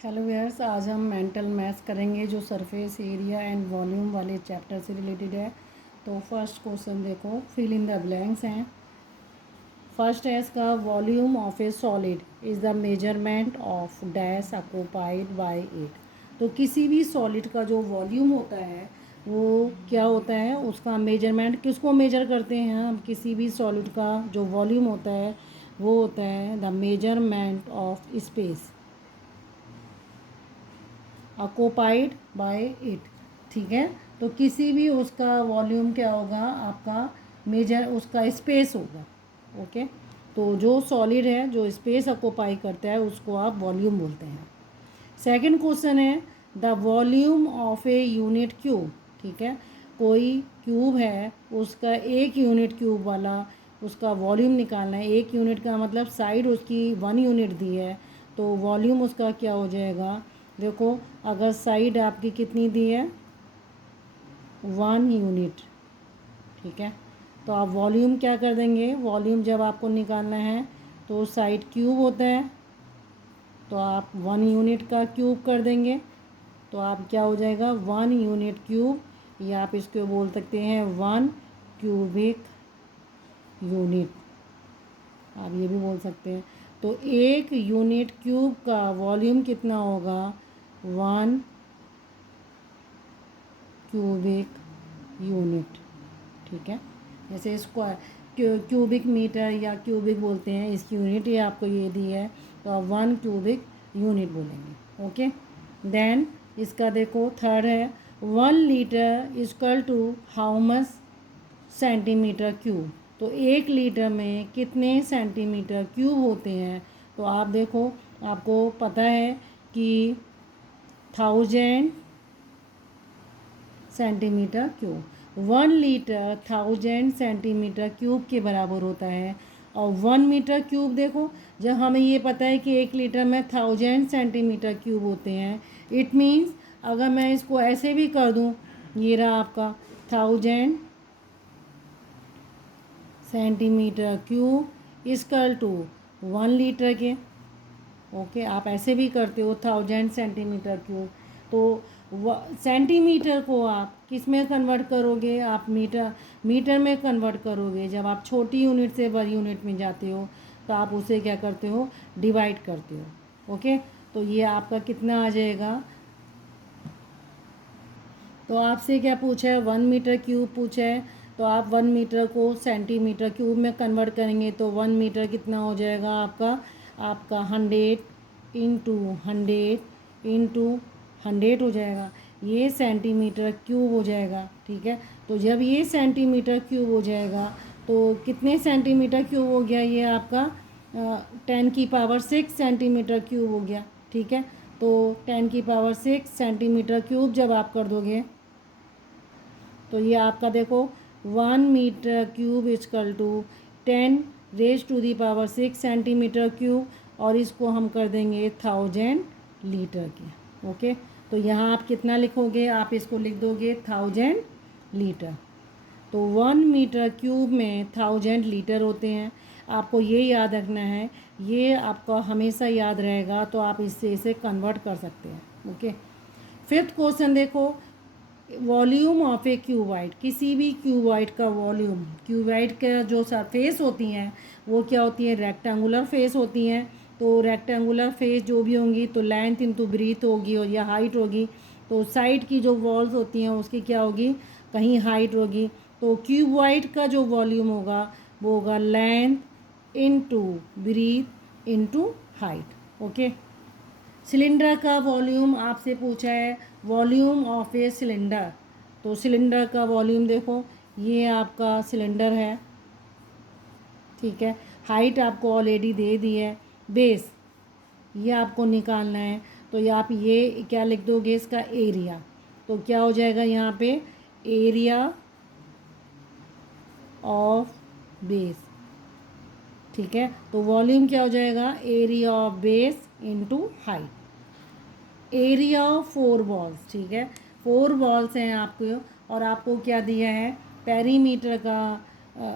Hello viewers, आज हम mental maths करेंगे जो सरफेस एरिया एंड वॉल्यूम वाले चैप्टर से रिलेटेड है। तो फर्स्ट क्वेश्चन देखो, फिल इन द ब्लैंक्स हैं। फर्स्ट है इसका, volume of A solid is the measurement of dash occupied by it. तो किसी भी सॉलिड का जो वॉल्यूम होता है वो क्या होता है, उसका मेजरमेंट किसको मेजर करते हैं हम? किसी भी सॉलिड का जो वॉल्यूम होता है वो होता है the measurement of space occupied by it. ठीक है, तो किसी भी उसका वॉल्यूम क्या होगा आपका, मेजर उसका स्पेस होगा। ओके, तो जो सॉलिड है जो स्पेस ऑक्यूपाई करता है उसको आप वॉल्यूम बोलते हैं। सेकंड क्वेश्चन है, the volume of a unit cube. ठीक है, कोई क्यूब है उसका एक यूनिट क्यूब वाला उसका वॉल्यूम निकालना है। एक यूनिट का मतलब साइड उसकी 1 यूनिट दी है, तो वॉल्यूम उसका क्या हो जाएगा? देखो, अगर साइड आपकी कितनी दी है, 1 यूनिट। ठीक है, तो आप वॉल्यूम क्या कर देंगे? वॉल्यूम जब आपको निकालना है तो साइड क्यूब होता है, तो आप 1 यूनिट का क्यूब कर देंगे, तो आप क्या हो जाएगा 1 यूनिट क्यूब, या आप इसको बोल सकते हैं 1 क्यूबिक यूनिट, आप ये भी बोल सकते हैं। तो 1 यूनिट क्यूब का वॉल्यूम कितना होगा? 1 क्यूबिक यूनिट। ठीक है, जैसे स्क्वायर क्यूबिक मीटर या क्यूबिक बोलते हैं, इसकी यूनिट ये आपको ये दी है, तो आप 1 क्यूबिक यूनिट बोलेंगे। ओके, देन इसका देखो थर्ड है, 1 litre equal to how much centimetre cube. तो 1 लीटर में कितने सेंटीमीटर क्यूब होते हैं? तो आप देखो, आपको पता है कि 1000 centimetre cube, 1 litre 1000 centimetre cube के बराबर होता है। और 1 मीटर क्यूब देखो, जब हमें ये पता है कि 1 लीटर में 1000 सेंटीमीटर क्यूब होते हैं, इट मीन्स अगर मैं इसको ऐसे भी कर दूँ, ये रहा आपका 1000 centimetre cube equal to 1 litre के। ओके, आप ऐसे भी करते हो 1000 सेंटीमीटर क्यूब, तो सेंटीमीटर को आप किस में कन्वर्ट करोगे? आप मीटर में कन्वर्ट करोगे। जब आप छोटी यूनिट से बड़ी यूनिट में जाते हो तो आप उसे क्या करते हो? डिवाइड करते हो। ओके, तो ये आपका कितना आ जाएगा? तो आपसे क्या पूछा है? 1 मीटर क्यूब पूछा है, तो आप 1 मीटर को सेंटीमीटर क्यूब में कन्वर्ट करेंगे तो 1 मीटर कितना हो जाएगा आपका? आपका 100 इंटू 100 हो जाएगा, ये सेंटीमीटर क्यूब हो जाएगा। ठीक है, तो जब ये सेंटीमीटर क्यूब हो जाएगा तो कितने सेंटीमीटर क्यूब हो गया? ये आपका 10 की पावर 6 सेंटीमीटर क्यूब हो गया। ठीक है, तो 10 की पावर 6 सेंटीमीटर क्यूब जब आप कर दोगे तो ये आपका देखो 1 metre cube equal to 10 raise to the power 6 centimetre cube, और इसको हम कर देंगे 1000 लीटर के। ओके, तो यहाँ आप कितना लिखोगे? आप इसको लिख दोगे 1000 लीटर। तो 1 मीटर क्यूब में 1000 लीटर होते हैं। आपको ये याद रखना है, ये आपका हमेशा याद रहेगा, तो आप इससे इसे कन्वर्ट कर सकते हैं। ओके, फिफ्थ क्वेश्चन देखो, वॉल्यूम ऑफ ए क्यूबाइड। किसी भी क्यूबाइड का वॉल्यूम, क्यूबाइड का जो सरफेस होती हैं वो क्या होती है? रेक्टेंगुलर फेस होती हैं। तो रेक्टेंगुलर फेस जो भी होंगी तो लेंथ इंटू ब्रीथ होगी और या हाइट होगी। तो साइड की जो वॉल्स होती हैं उसकी क्या होगी? कहीं हाइट होगी। तो क्यूबाइड का जो वॉल्यूम होगा वो होगा length into breadth into height. Okay, cylinder का वॉल्यूम आपसे पूछा है, वॉल्यूम ऑफ ए सिलेंडर। तो सिलेंडर का वॉल्यूम देखो, ये आपका सिलेंडर है। ठीक है, हाइट आपको ऑलरेडी दे दी है। बेस ये आपको निकालना है, तो ये आप ये क्या लिख दोगे? इसका एरिया। तो क्या हो जाएगा यहाँ पे? Area of base. ठीक है, तो वॉल्यूम क्या हो जाएगा? Area of base into height. Area of 4 balls. ठीक है, 4 बॉल्स हैं आपको, और आपको क्या दिया है? पेरीमीटर का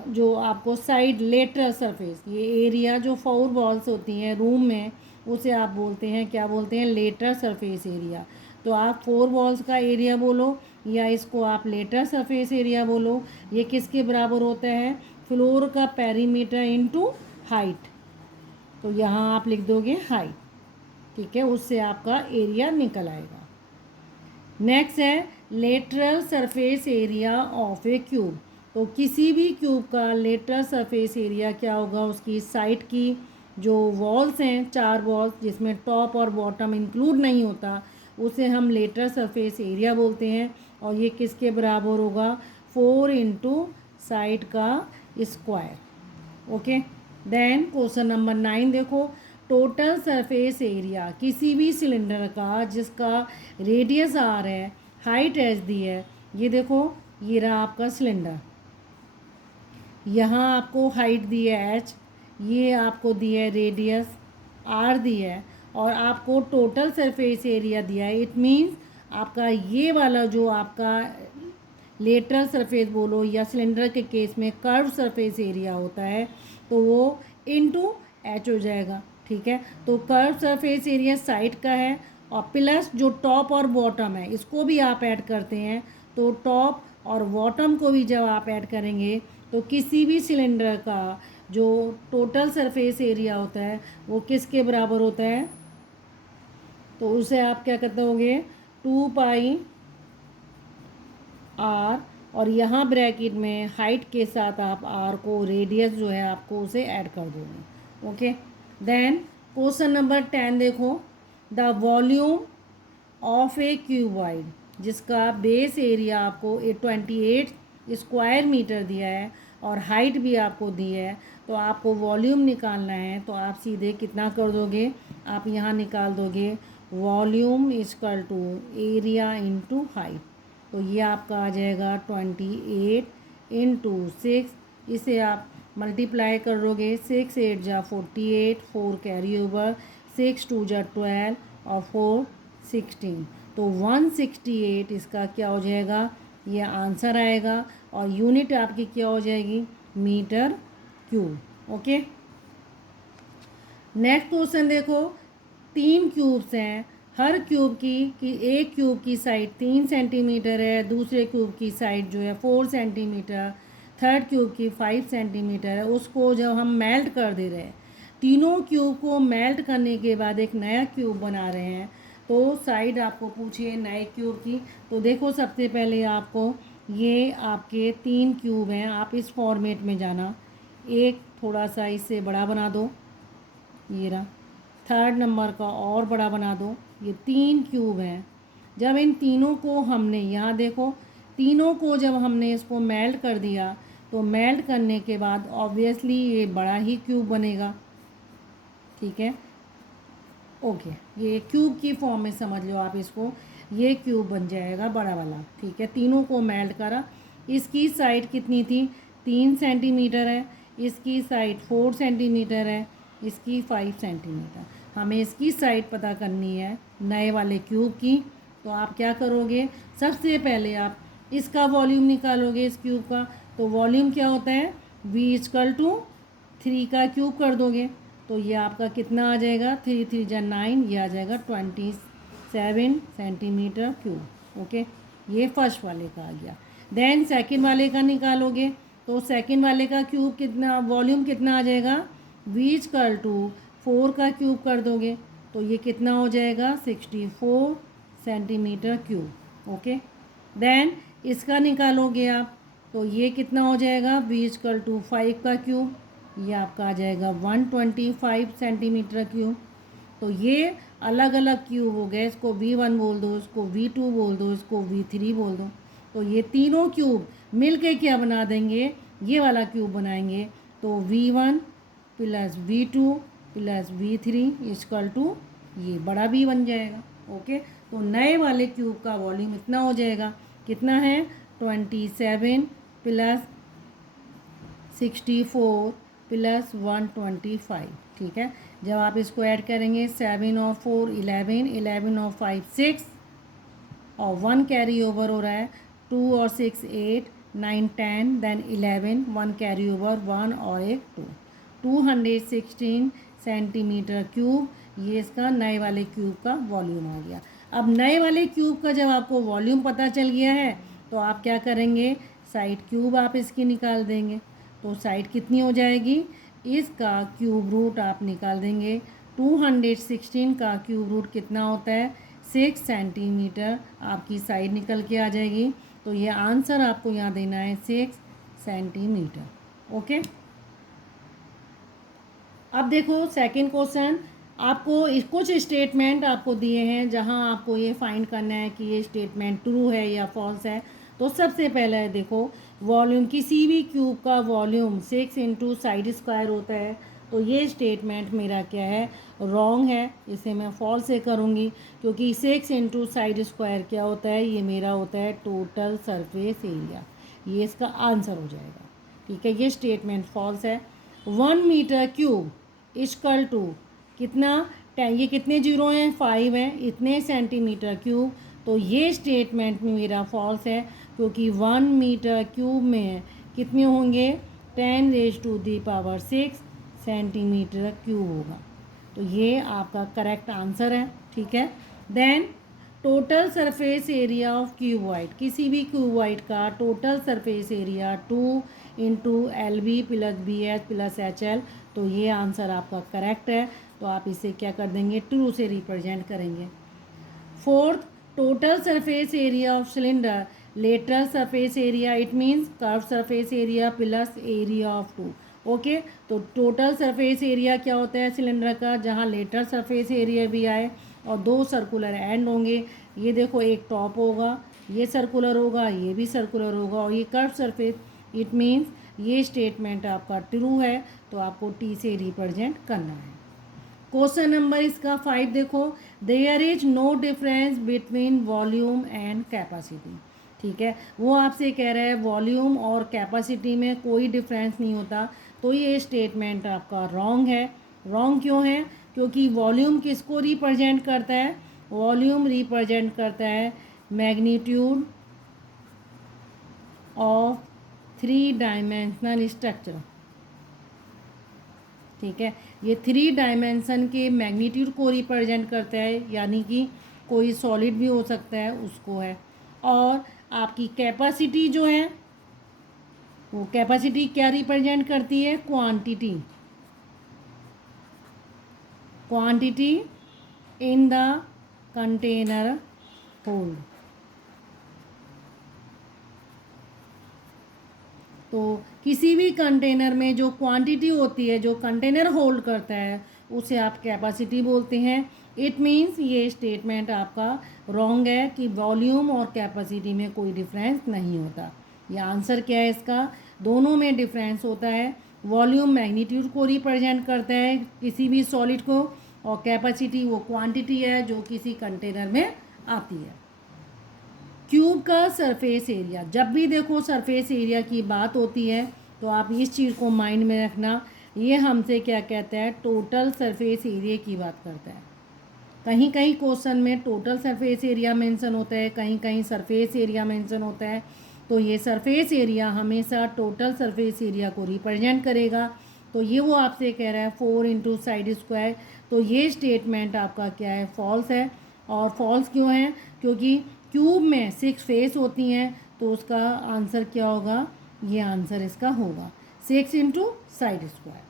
जो आपको साइड लेटरल सरफेस, ये एरिया जो 4 बॉल्स होती हैं रूम में उसे आप बोलते हैं, क्या बोलते हैं, लेटरल सरफेस एरिया। तो आप 4 वॉल्स का एरिया बोलो या इसको आप लेटरल सरफेस एरिया बोलो, ये किसके बराबर होता है, फ्लोर का पेरीमीटर इनटू हाइट। तो यहाँ आप लिख दोगे हाइट, ठीक है, उससे आपका एरिया निकल आएगा। नेक्स्ट है lateral surface area of A cube. तो किसी भी क्यूब का लेटरल सरफेस एरिया क्या होगा, उसकी साइड की जो वॉल्स हैं, 4 वॉल्स जिसमें टॉप और बॉटम इंक्लूड नहीं होता, उसे हम लेटरल सरफेस एरिया बोलते हैं। और ये किसके बराबर होगा, 4 इंटू साइड का square. Okay, then question number 9 देखो, टोटल सरफेस एरिया किसी भी सिलेंडर का जिसका रेडियस आर है, हाइट एच दी है। ये देखो, ये रहा आपका सिलेंडर, यहाँ आपको हाइट दी है एच, ये आपको दी है रेडियस आर दी है, और आपको टोटल सरफेस एरिया दिया है। इट मीन्स आपका ये वाला जो आपका लेटरल सरफेस बोलो या सिलेंडर के केस में कर्व सरफेस एरिया होता है, तो वो इनटू एच हो जाएगा, ठीक है। तो कर्व सरफेस एरिया साइड का है, और प्लस जो टॉप और बॉटम है इसको भी आप ऐड करते हैं। तो टॉप और बॉटम को भी जब आप ऐड करेंगे तो किसी भी सिलेंडर का जो टोटल सरफेस एरिया होता है वो किसके बराबर होता है, तो उसे आप क्या करते होगे, 2 पाई आर, और यहाँ ब्रैकेट में हाइट के साथ आप आर को, रेडियस जो है आपको उसे ऐड कर दोगे। ओके, देन क्वेश्चन नंबर 10 देखो, the volume of A cuboid जिसका बेस एरिया आपको 28 स्क्वायर मीटर दिया है और हाइट भी आपको दी है। तो आपको वॉल्यूम निकालना है, तो आप सीधे कितना कर दोगे, आप यहाँ निकाल दोगे volume equal to area into height. तो ये आपका आ जाएगा 28 इंटू 6, इसे आप मल्टीप्लाई कर दोगे, 6 8 जा 48, 4 कैरी ओवर, 6 2 जा 12 और 4 16। तो 168 इसका क्या हो जाएगा, ये आंसर आएगा, और यूनिट आपकी क्या हो जाएगी, metre cube. Okay, next question देखो, 3 क्यूब्स हैं, हर क्यूब की एक क्यूब की साइड 3 सेंटीमीटर है, दूसरे क्यूब की साइड जो है 4 सेंटीमीटर, थर्ड क्यूब की 5 सेंटीमीटर है। उसको जब हम मेल्ट कर दे रहे हैं, तीनों क्यूब को मेल्ट करने के बाद एक नया क्यूब बना रहे हैं, तो साइड आपको पूछिए नए क्यूब की। तो देखो, सबसे पहले आपको ये आपके 3 क्यूब हैं, आप इस फॉर्मेट में जाना, एक थोड़ा सा इससे बड़ा बना दो, ये रहा, थर्ड नंबर का और बड़ा बना दो। ये 3 क्यूब हैं, जब इन तीनों को हमने, यहाँ देखो, तीनों को जब हमने इसको मेल्ट कर दिया, तो मेल्ट करने के बाद ऑब्वियसली ये बड़ा ही क्यूब बनेगा, ठीक है। ओके, ये क्यूब की फॉर्म में समझ लो आप इसको, ये क्यूब बन जाएगा बड़ा वाला, ठीक है। तीनों को मेल्ट करा, इसकी साइड कितनी थी, 3 सेंटीमीटर है, इसकी साइड 4 सेंटीमीटर है, इसकी 5 सेंटीमीटर। हमें इसकी साइड पता करनी है नए वाले क्यूब की। तो आप क्या करोगे, सबसे पहले आप इसका वॉल्यूम निकालोगे इस क्यूब का। तो वॉल्यूम क्या होता है, v इक्वल टू 3 का क्यूब कर दोगे, तो ये आपका कितना आ जाएगा, 3 3 जा 9, ये आ जाएगा 27 सेंटीमीटर क्यूब। ओके, ये फर्स्ट वाले का आ गया। देन सेकंड वाले का निकालोगे, तो सेकंड वाले का क्यूब कितना, वॉल्यूम कितना आ जाएगा, v इक्वल टू 4 का क्यूब कर दोगे, तो ये कितना हो जाएगा, 64 सेंटीमीटर क्यूब। ओके, देन इसका निकालोगे आप, तो ये कितना हो जाएगा, v इक्वल टू 5 का क्यूब, ये आपका आ जाएगा 125 सेंटीमीटर क्यूब। तो ये अलग अलग क्यूब हो गए, इसको v1 बोल दो, इसको v2 बोल दो, इसको v3 बोल दो। तो ये तीनों क्यूब मिल के क्या बना देंगे, ये वाला क्यूब बनाएंगे। तो v1 plus v2 plus v3 equal to ये बड़ा v बन जाएगा। ओके, तो नए वाले क्यूब का वॉल्यूम इतना हो जाएगा, कितना है, 27 प्लस 64 प्लस 125, ठीक है। जब आप इसको ऐड करेंगे, 7 और 4 11, 11 और 5 6, और 1 कैरी ओवर हो रहा है, 2 और 6 8, 9 10, देन 11, 1 कैरी ओवर 1 और एक 2, 216 सेंटीमीटर क्यूब ये इसका नए वाले क्यूब का वॉल्यूम आ गया। अब नए वाले क्यूब का जब आपको वॉल्यूम पता चल गया है तो आप क्या करेंगे, साइड क्यूब आप इसकी निकाल देंगे। तो साइड कितनी हो जाएगी, इसका क्यूब रूट आप निकाल देंगे। 216 का क्यूब रूट कितना होता है, 6 सेंटीमीटर आपकी साइड निकल के आ जाएगी। तो ये आंसर आपको यहाँ देना है 6 सेंटीमीटर। ओके, अब देखो सेकंड क्वेश्चन, आपको कुछ स्टेटमेंट आपको दिए हैं जहां आपको ये फाइंड करना है कि ये स्टेटमेंट ट्रू है या फॉल्स है। तो सबसे पहले देखो, वॉल्यूम किसी भी क्यूब का वॉल्यूम 6 इंटू साइड स्क्वायर होता है। तो ये स्टेटमेंट मेरा क्या है, रॉन्ग है। इसे मैं फॉल्स से करूँगी क्योंकि 6 इंटू साइड स्क्वायर क्या होता है, ये मेरा होता है टोटल सरफेस एरिया। ये इसका आंसर हो जाएगा। ठीक है, ये स्टेटमेंट फॉल्स है। 1 मीटर क्यूब इक्वल टू कितना, 10, ये कितने जीरो हैं, 5 हैं, इतने सेंटीमीटर क्यूब। तो ये स्टेटमेंट में मेरा फॉल्स है क्योंकि 1 मीटर क्यूब में कितने होंगे, 10⁻⁶ सेंटीमीटर क्यूब होगा। तो ये आपका करेक्ट आंसर है। ठीक है, then total surface area of cuboid, किसी भी क्यूबॉइड का total surface area 2 into LB plus BH plus HL। तो ये आंसर आपका करेक्ट है। तो आप इसे क्या कर देंगे, ट्रू से रिप्रेजेंट करेंगे। Fourth, total surface area of cylinder, lateral surface area, it means curve surface area plus area of 2। Okay, तो टोटल सरफेस एरिया क्या होता है सिलेंडर का, जहाँ लेटरल सरफेस एरिया भी आए और 2 सर्कुलर एंड होंगे। ये देखो, एक टॉप होगा, ये सर्कुलर होगा, ये भी सर्कुलर होगा, और ये कर्व सरफेस। इट मीन्स ये स्टेटमेंट आपका ट्रू है। तो आपको T से रिप्रेजेंट करना है। क्वेश्चन नंबर इसका 5 देखो, there is no difference between volume and capacity. ठीक है, वो आपसे कह रहा है वॉल्यूम और कैपेसिटी में कोई डिफरेंस नहीं होता। तो ये स्टेटमेंट आपका रॉन्ग है। रॉन्ग क्यों है, क्योंकि वॉल्यूम किसको रिप्रेजेंट करता है, वॉल्यूम रिप्रेजेंट करता है मैग्नीट्यूड ऑफ 3 डायमेंशनल स्ट्रक्चर। ठीक है, ये 3 डायमेंशन के मैग्नीट्यूड को रिप्रेजेंट करता है, यानी कि कोई सॉलिड भी हो सकता है उसको है। और आपकी कैपेसिटी जो है, वो कैपेसिटी क्या रिप्रेजेंट करती है, quantity, quantity in the container hold. तो किसी भी कंटेनर में जो क्वांटिटी होती है, जो कंटेनर होल्ड करता है, उसे आप कैपेसिटी बोलते हैं। इट मीन्स ये स्टेटमेंट आपका रॉन्ग है कि वॉल्यूम और कैपेसिटी में कोई डिफरेंस नहीं होता। ये आंसर क्या है इसका, दोनों में डिफरेंस होता है। वॉल्यूम मैग्नीट्यूड को रिप्रेजेंट करता है किसी भी सॉलिड को, और कैपेसिटी वो क्वांटिटी है जो किसी कंटेनर में आती है। क्यूब का सरफेस एरिया, जब भी देखो सरफेस एरिया की बात होती है तो आप इस चीज़ को माइंड में रखना, ये हमसे क्या कहता है, टोटल सरफेस एरिया की बात करता है। कहीं कहीं क्वेश्चन में टोटल सरफेस एरिया मेंशन होता है, कहीं कहीं सरफेस एरिया मेंशन होता है। तो ये सरफेस एरिया हमेशा टोटल सरफेस एरिया को रिप्रेजेंट करेगा। तो ये वो आपसे कह रहा है 4 इंटू साइड स्क्वायर। तो ये स्टेटमेंट आपका क्या है, फॉल्स है। और फॉल्स क्यों है, क्योंकि क्यूब में 6 फेस होती हैं। तो उसका आंसर क्या होगा, ये आंसर इसका होगा 6 into side square.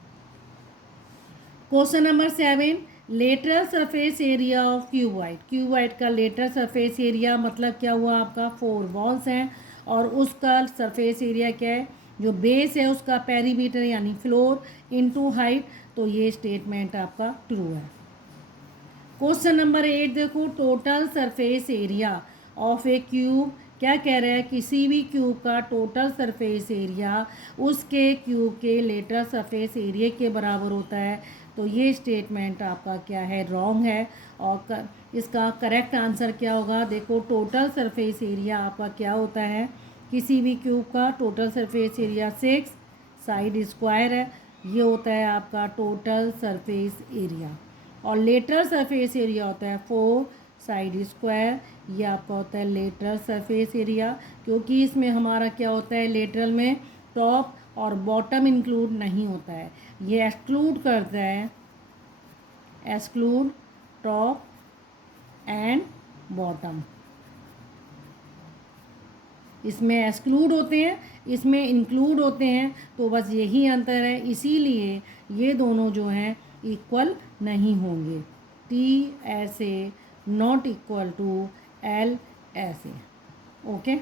Question number 7, lateral surface area of cuboid. Cuboid का लेटरल सरफेस एरिया मतलब क्या हुआ, आपका 4 वॉल्स हैं और उसका सरफेस एरिया क्या है, जो बेस है उसका पेरीमीटर यानी फ्लोर इंटू हाइट। तो ये स्टेटमेंट आपका ट्रू है। क्वेश्चन नंबर 8 देखो, total surface area of A cube, क्या कह रहा है, किसी भी क्यूब का टोटल सरफेस एरिया उसके क्यूब के लेटरल सरफेस एरिया के बराबर होता है। तो ये स्टेटमेंट आपका क्या है, रॉन्ग है। और इसका करेक्ट आंसर क्या होगा, देखो टोटल सरफेस एरिया आपका क्या होता है, किसी भी क्यूब का total surface area 6 side square है, ये होता है आपका टोटल सरफेस एरिया। और लेटरल सरफेस एरिया होता है 4 साइड स्क्वायर, ये आपका होता है लेटरल सरफेस एरिया। क्योंकि इसमें हमारा क्या होता है, लेटरल में टॉप और बॉटम इंक्लूड नहीं होता है, ये एक्सक्लूड करता है एक्सक्लूड टॉप एंड बॉटम। इसमें एक्सक्लूड होते हैं, इसमें इंक्लूड होते हैं, तो बस यही अंतर है, इसीलिए ये दोनों जो हैं इक्वल नहीं होंगे। टी ऐसे नॉट इक्वल टू एल ऐसे। ओके।